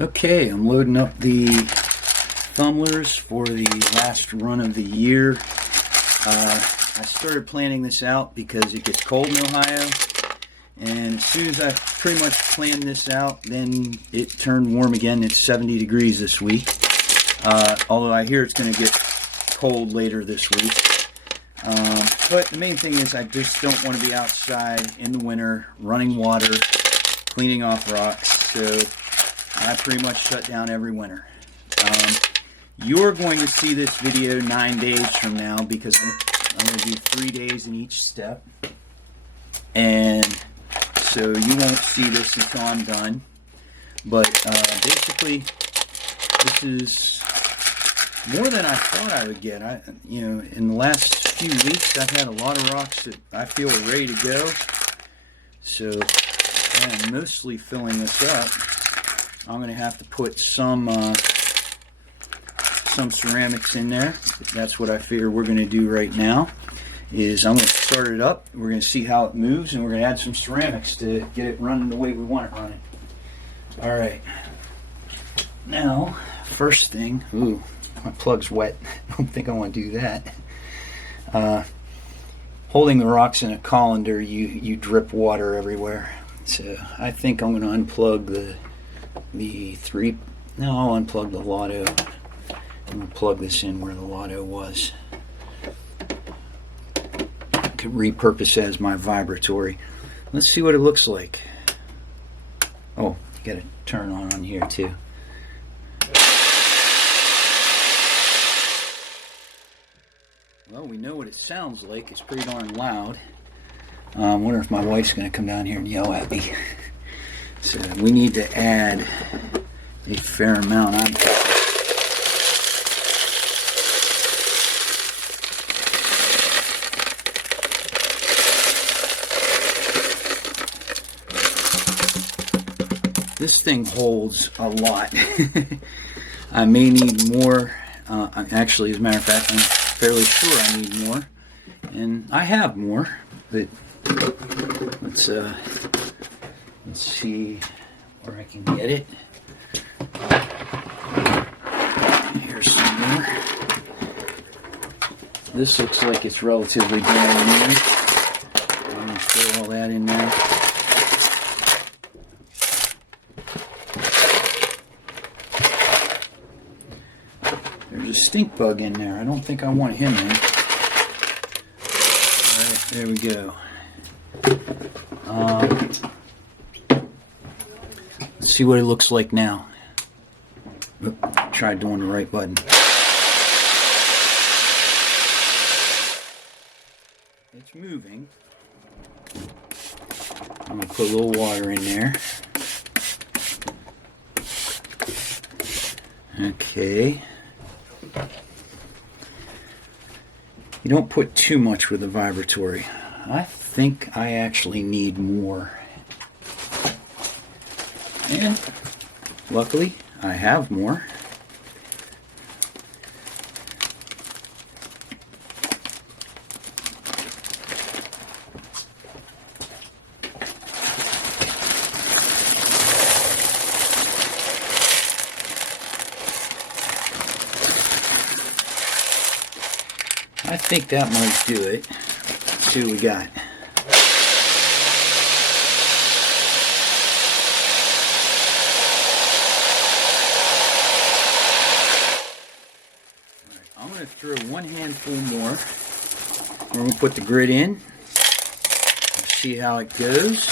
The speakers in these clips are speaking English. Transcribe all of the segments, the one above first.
Okay, I'm loading up the Thumblers for the last run of the year. I started planning this out because it gets cold in Ohio, and as soon as I pretty much planned this out, then it turned warm again. It's 70 degrees this week, although I hear it's going to get cold later this week. But the main thing is I just don't want to be outside in the winter running water, cleaning off rocks, so I pretty much shut down every winter. You're going to see this video 9 days from now because I'm going to do 3 days in each step, and so you won't see this until I'm done. But basically, this is more than I thought I would get. In the last few weeks, I've had a lot of rocks that I feel are ready to go. So I am mostly filling this up. I'm going to have to put some ceramics in there. That's what I figure we're going to do right now. Is I'm going to start it up. We're going to see how it moves, and we're going to add some ceramics to get it running the way we want it running. All right. Now, first thing. Ooh, my plug's wet. I don't think I want to do that. Holding the rocks in a colander, you drip water everywhere. So I think I'm going to unplug the three. No, I'll unplug the Lotto. I'm going to plug this in where the Lotto was. I could repurpose it as my vibratory. Let's see what it looks like. Oh, you got to turn on here too. Well, we know what it sounds like. It's pretty darn loud. I wonder if my wife's going to come down here and yell at me. So we need to add a fair amount. This thing holds a lot. I may need more. Actually, as a matter of fact, I'm fairly sure I need more. And I have more, but let's see where I can get it. Here's some more. This looks like it's relatively brand new. I'm going to throw all that in there. There's a stink bug in there. I don't think I want him in. Alright, there we go. Let's see what it looks like now. Oop, tried doing the right button. It's moving. I'm going to put a little water in there. Okay. You don't put too much with a vibratory. I think I actually need more. And luckily, I have more. I think that might do it. Let's see what we got. Alright, I'm going to throw one handful more. We're going to put the grit in. See how it goes.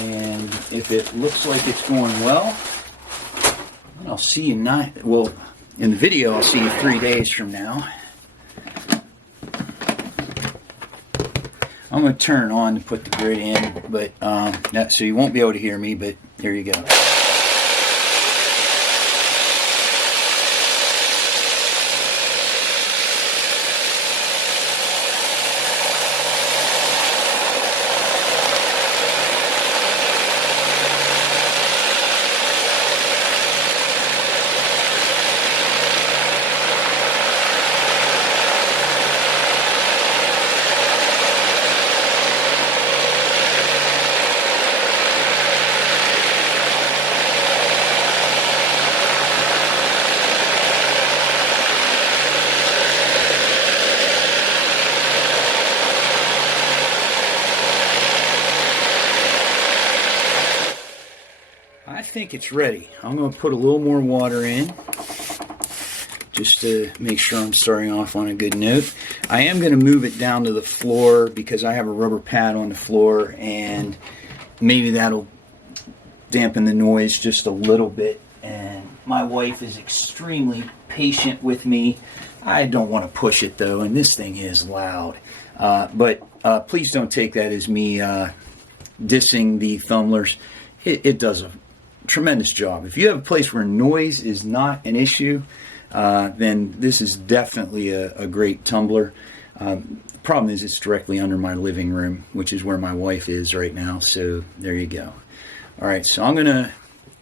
And if it looks like it's going well, then I'll see you in the video I'll see you 3 days from now. I'm going to turn it on to put the grit in, but so you won't be able to hear me, but there you go. I think it's ready. I'm going to put a little more water in just to make sure I'm starting off on a good note. I am going to move it down to the floor because I have a rubber pad on the floor, and maybe that'll dampen the noise just a little bit. And my wife is extremely patient with me. I don't want to push it though, and this thing is loud. But please don't take that as me dissing the Thumblers. It does a tremendous job. If you have a place where noise is not an issue, then this is definitely a great tumbler. The problem is it's directly under my living room, which is where my wife is right now, so there you go. Alright, so I'm going to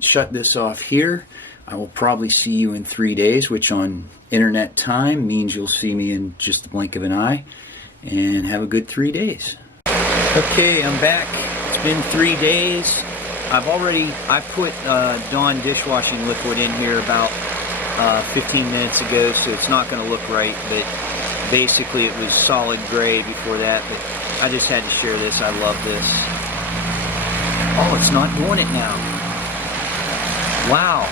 shut this off here. I will probably see you in 3 days, which on internet time means you'll see me in just the blink of an eye. And have a good 3 days. Okay, I'm back. It's been 3 days. I put Dawn dishwashing liquid in here about 15 minutes ago, so it's not going to look right, but basically it was solid gray before that, but I just had to share this. I love this. Oh, it's not doing it now. Wow.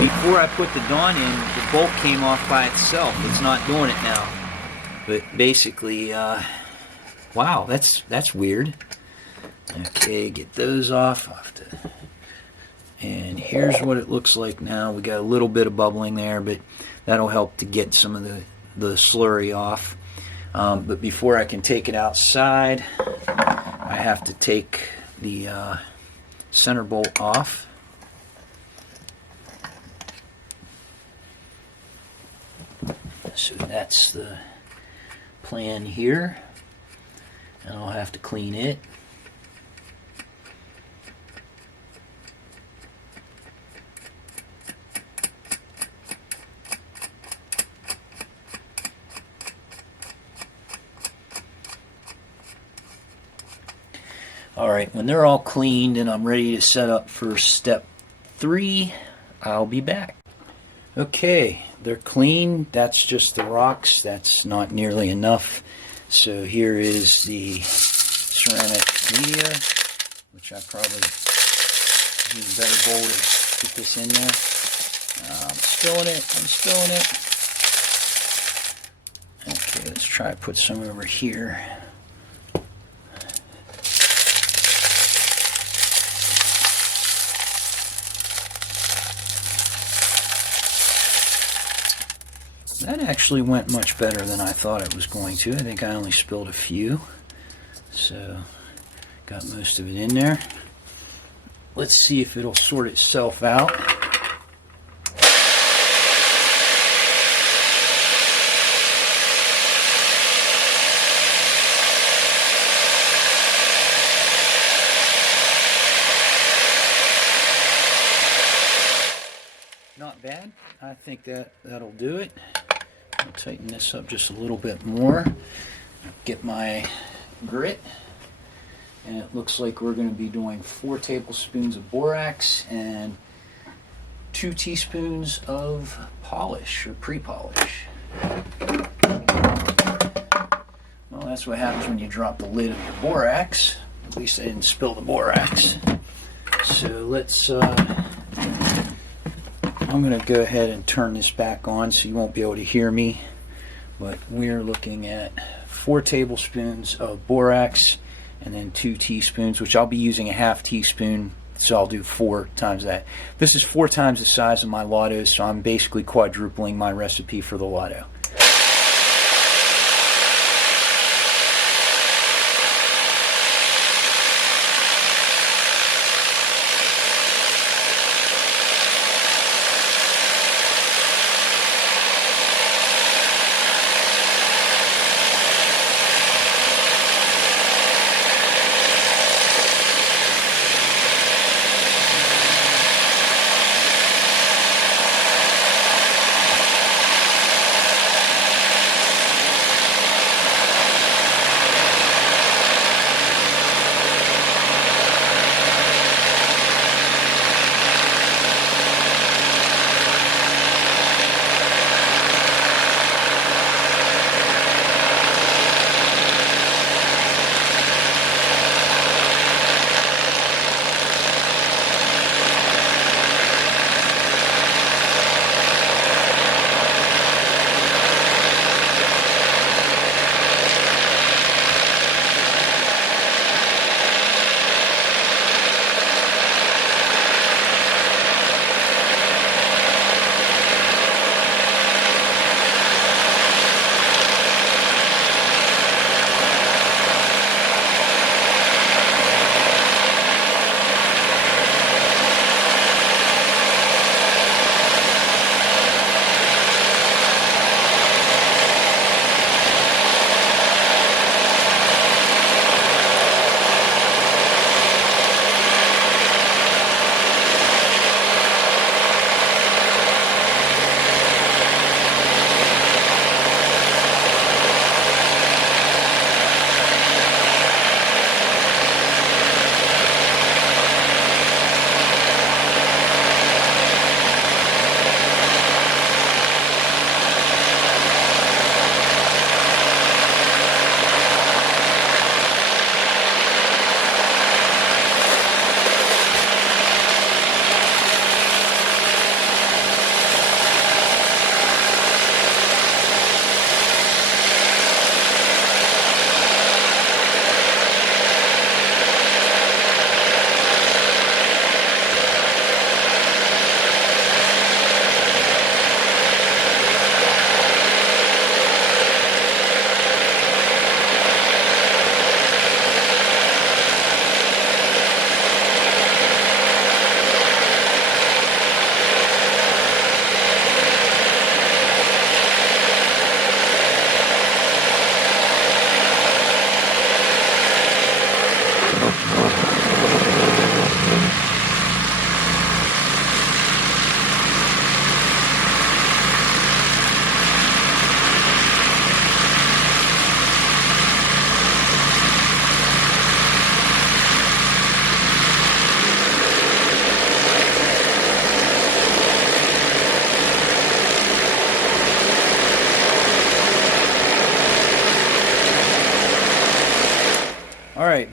Before I put the Dawn in, the bolt came off by itself. It's not doing it now. But basically, wow, that's weird. Okay, get those off. And here's what it looks like now. We got a little bit of bubbling there, but that'll help to get some of the slurry off. But before I can take it outside, I have to take the center bolt off. So that's the plan here, and I'll have to clean it. Alright, when they're all cleaned and I'm ready to set up for step 3, I'll be back. Okay, they're clean. That's just the rocks. That's not nearly enough. So here is the ceramic media, which I probably need a better bowl to keep this in there. I'm spilling it. Okay, let's try to put some over here. That actually went much better than I thought it was going to. I think I only spilled a few. So, got most of it in there. Let's see if it'll sort itself out. Not bad. I think that'll do it. I'll tighten this up just a little bit more. Get my grit. And it looks like we're going to be doing 4 tablespoons of borax and 2 teaspoons of polish or pre-polish. Well, that's what happens when you drop the lid of your borax. At least I didn't spill the borax. So let's I'm going to go ahead and turn this back on so you won't be able to hear me. But we're looking at 4 tablespoons of borax and then 2 teaspoons, which I'll be using a half teaspoon, so I'll do 4 times that. This is 4 times the size of my Lotto, so I'm basically quadrupling my recipe for the Lotto.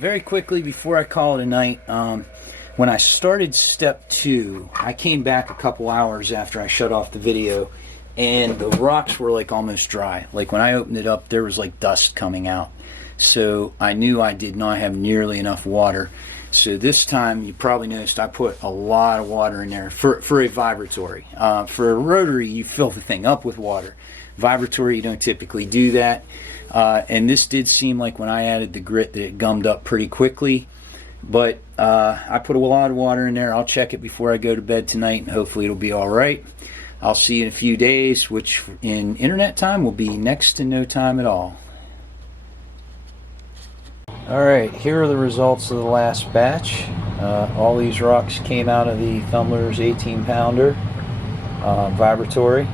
very quickly before I call it a night, when I started step 2, I came back a couple hours after I shut off the video, and the rocks were like almost dry. Like when I opened it up, there was like dust coming out. So I knew I did not have nearly enough water. So this time, you probably noticed I put a lot of water in there for a vibratory. For a rotary, you fill the thing up with water. Vibratory, you don't typically do that. And this did seem like when I added the grit that it gummed up pretty quickly. But I put a lot of water in there. I'll check it before I go to bed tonight, and hopefully it'll be all right. I'll see you in a few days, which in internet time will be next to no time at all. Alright, here are the results of the last batch. All these rocks came out of the Thumlers 18-pounder vibratory,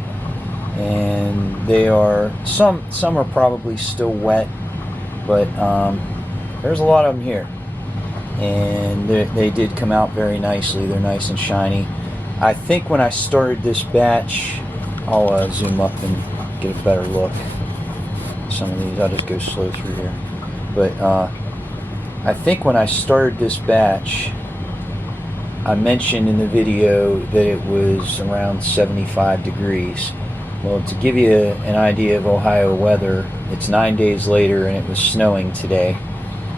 and they are some are probably still wet, but there's a lot of them here, and they did come out very nicely. They're nice and shiny. I think when I started this batch, I'll zoom up and get a better look. Some of these, I'll just go slow through here, but I think when I started this batch, I mentioned in the video that it was around 75 degrees. Well, to give you an idea of Ohio weather, it's 9 days later and it was snowing today.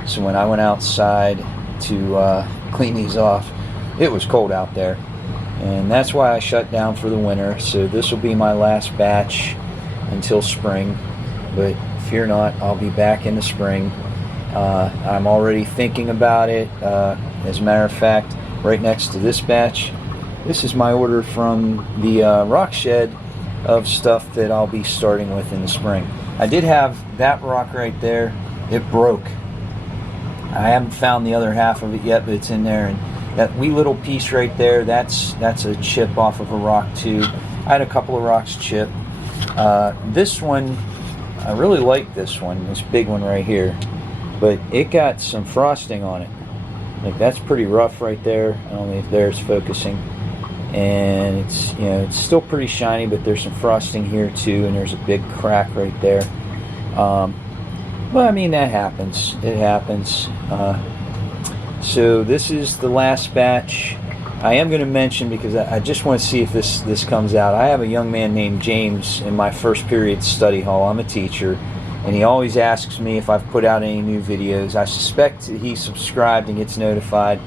So when I went outside to clean these off, it was cold out there. And that's why I shut down for the winter. So this will be my last batch until spring. But fear not, I'll be back in the spring. I'm already thinking about it. As a matter of fact, right next to this batch, this is my order from the rock shed of stuff that I'll be starting with in the spring. I did have that rock right there. It broke. I haven't found the other half of it yet, but it's in there. And that wee little piece right there, that's a chip off of a rock too. I had a couple of rocks chip. This one, I really like this one, this big one right here. But it got some frosting on it. Like that's pretty rough right there. I don't know if there's focusing. And it's, you know, it's still pretty shiny, but there's some frosting here too, and there's a big crack right there. But I mean, that happens. It happens. So this is the last batch. I am going to mention, because I just want to see if this comes out. I have a young man named James in my first period study hall. I'm a teacher. And he always asks me if I've put out any new videos. I suspect he's subscribed and gets notified.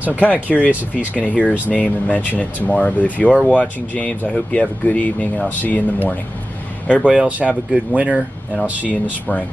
So I'm kind of curious if he's going to hear his name and mention it tomorrow. But if you are watching, James, I hope you have a good evening, and I'll see you in the morning. Everybody else have a good winter, and I'll see you in the spring.